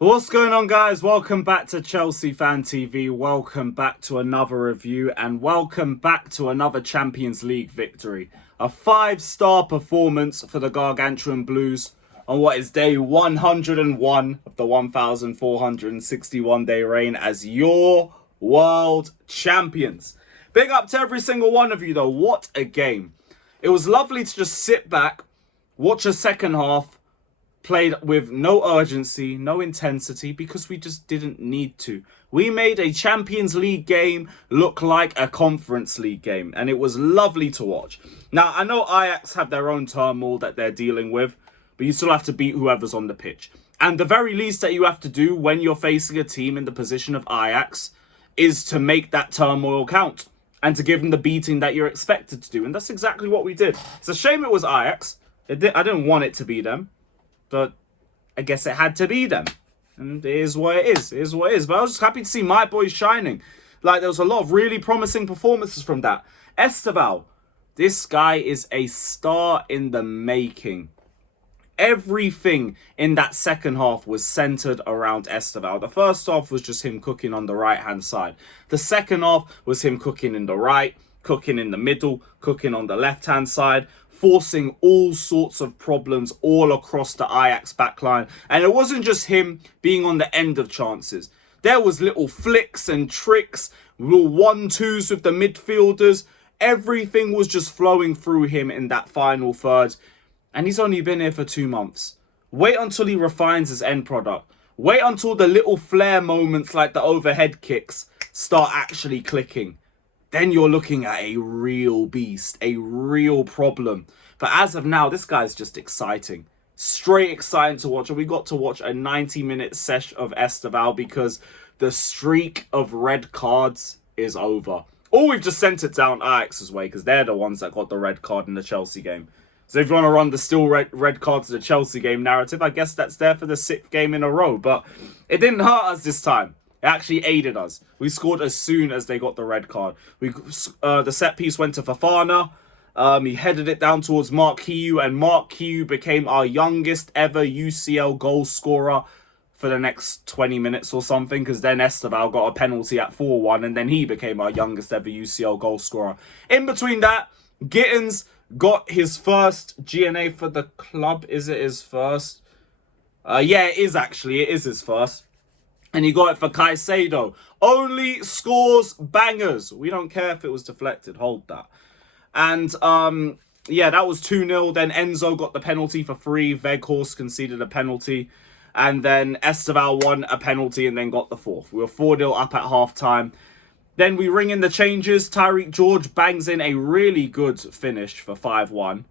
What's going on, guys? Welcome back to Chelsea Fan TV. Welcome back to another review and welcome back to another Champions League victory. A 5-star performance for the Gargantuan Blues on what is day 101 of the 1,461-day reign as your world champions. Big up to every single one of you, though. What a game. It was lovely to just sit back, watch a second half, played with no urgency, no intensity, because we just didn't need to. We made a Champions League game look like a Conference League game, and it was lovely to watch. Now, I know Ajax have their own turmoil that they're dealing with, but you still have to beat whoever's on the pitch. And the very least that you have to do when you're facing a team in the position of Ajax is to make that turmoil count and to give them the beating that you're expected to do. And that's exactly what we did. It's a shame it was Ajax. I didn't want it to be them. But I guess it had to be them. And it is what it is. It is what it is. But I was just happy to see my boys shining. Like, there was a lot of really promising performances from that. Estevao. This guy is a star in the making. Everything in that second half was centered around Estevao. The first half was just him cooking on the right-hand side. The second half was him cooking in the right, cooking in the middle, cooking on the left-hand side, forcing all sorts of problems all across the Ajax backline. And it wasn't just him being on the end of chances. There was little flicks and tricks, little 1-2s with the midfielders. Everything was just flowing through him in that final third. And he's only been here for 2 months. Wait until he refines his end product. Wait until the little flair moments like the overhead kicks start actually clicking. Then you're looking at a real beast, a real problem. But as of now, this guy's just exciting. Straight exciting to watch. And we got to watch a 90-minute sesh of Estevao because the streak of red cards is over. Or we've just sent it down Ajax's way because they're the ones that got the red card in the Chelsea game. So if you want to run the still red cards to the Chelsea game narrative, I guess that's there for the 6th game in a row. But it didn't hurt us this time. It actually aided us. We scored as soon as they got the red card. The set piece went to Fofana. He headed it down towards Mark Hiu, and Mark Hiu became our youngest ever UCL goal scorer for the next 20 minutes or something, because then Estevao got a penalty at 4-1, and then he became our youngest ever UCL goal scorer. In between that, Gittens got his first GNA for the club. Is it his first? Yeah, it is actually. It is his first. And he got it for Caicedo. Only scores bangers. We don't care if it was deflected. Hold that. And, yeah, that was 2-0. Then Enzo got the penalty for free. Weghorst conceded a penalty. And then Estevao won a penalty and then got the 4th. We were 4-0 up at half-time. Then we ring in the changes. Tyreek George bangs in a really good finish for 5-1.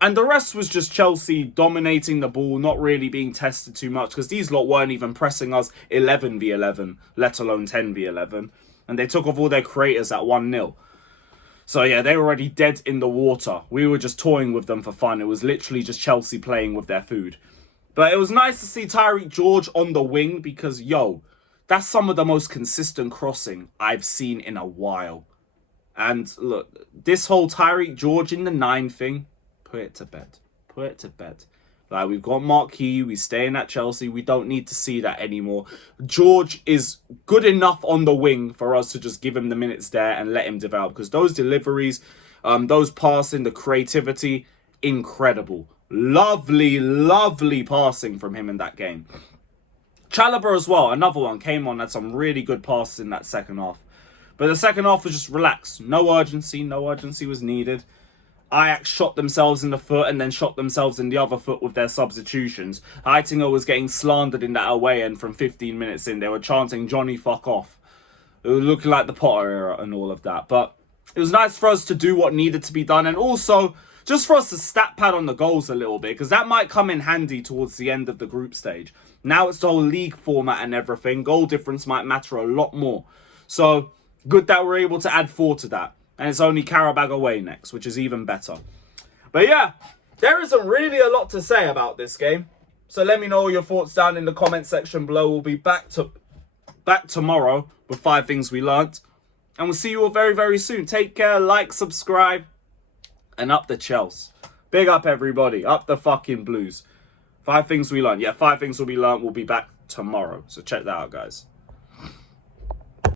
And the rest was just Chelsea dominating the ball, not really being tested too much, because these lot weren't even pressing us 11v11, let alone 10v11. And they took off all their creators at 1-0. So yeah, they were already dead in the water. We were just toying with them for fun. It was literally just Chelsea playing with their food. But it was nice to see Tyreek George on the wing because, yo, that's some of the most consistent crossing I've seen in a while. And look, this whole Tyreek George in the 9 thing, put it to bed. Put it to bed. Like, we've got Mark Hiu, he's staying at Chelsea. We don't need to see that anymore. George is good enough on the wing for us to just give him the minutes there and let him develop. Because those deliveries, those passing, the creativity, incredible. Lovely, lovely passing from him in that game. Chalobah as well, another one, came on, had some really good passes in that second half. But the second half was just relaxed. No urgency. No urgency was needed. Ajax shot themselves in the foot and then shot themselves in the other foot with their substitutions. Heitinga was getting slandered in that away end from 15 minutes in. They were chanting, "Johnny, fuck off." It was looking like the Potter era and all of that. But it was nice for us to do what needed to be done. And also, just for us to stat pad on the goals a little bit. Because that might come in handy towards the end of the group stage. Now it's the whole league format and everything. Goal difference might matter a lot more. So, good that we're able to add 4 to that. And it's only Karabag away next, which is even better. But yeah, there isn't really a lot to say about this game. So let me know your thoughts down in the comment section below. We'll be back tomorrow with 5 things we learnt. And we'll see you all very, very soon. Take care, like, subscribe, and up the Chels. Big up everybody. Up the fucking Blues. 5 things we learned. Yeah, 5 things will be learned. We'll be back tomorrow. So check that out, guys.